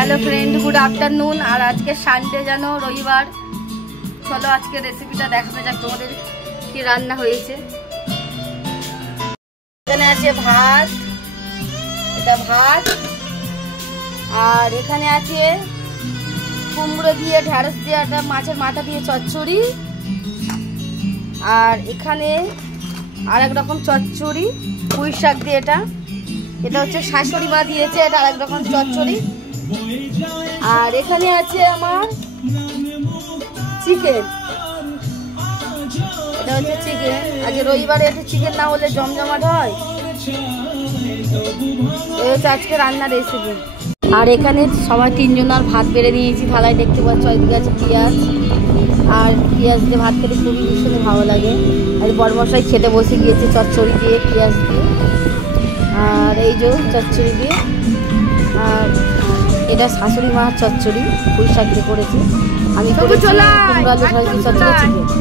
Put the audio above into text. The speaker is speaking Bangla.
Hello friend, good afternoon. और आज के सानडे जानो रविवार। चलो आज के रेसिपिटा देखाते যাক তোমাদের কি রান্না হয়েছে। এখানে আছে ভাত, এটা ভাত, আর এখানে আছে কুমড়ো দিয়ে ঢেঁড়স দিয়ে একটা মাছের মাথা দিয়ে চচ্চড়ি, আর এখানে আরেক রকম চচ্চড়ি পুঁই শাক দিয়ে। এটা হচ্ছে শাশুড়ি মা দিয়েছে, এটা আরেক রকম চচ্চড়ি। আর এখানে আছে আমার চিকেন, এটা হচ্ছে চিকেন। আজ রবিবারে একটু চিকেন না হলে জমজমাট হয়। এই হচ্ছে আজকে রান্নার রেসিপি। আর এখানে সবাই তিনজনের ভাত বেড়ে নিয়েছি থালায়, দেখতে পাচ্ছ। এদিকে আছে পেঁয়াজ, আর পেঁয়াজ দিয়ে ভাত খেতে খুবই ভীষণ ভালো লাগে। আর বড়মশাই খেতে বসে গিয়েছে চচ্চড়ি দিয়ে, পেঁয়াজ দিয়ে, আর এই যে চচ্চড়ি দিয়ে। আর এটা শাশুড়ি মার চচ্চড়ি পুঁই শাক দিয়ে করেছি, আমি করেছি কুমড়ো আলু চচ্চড়ি চিকেন।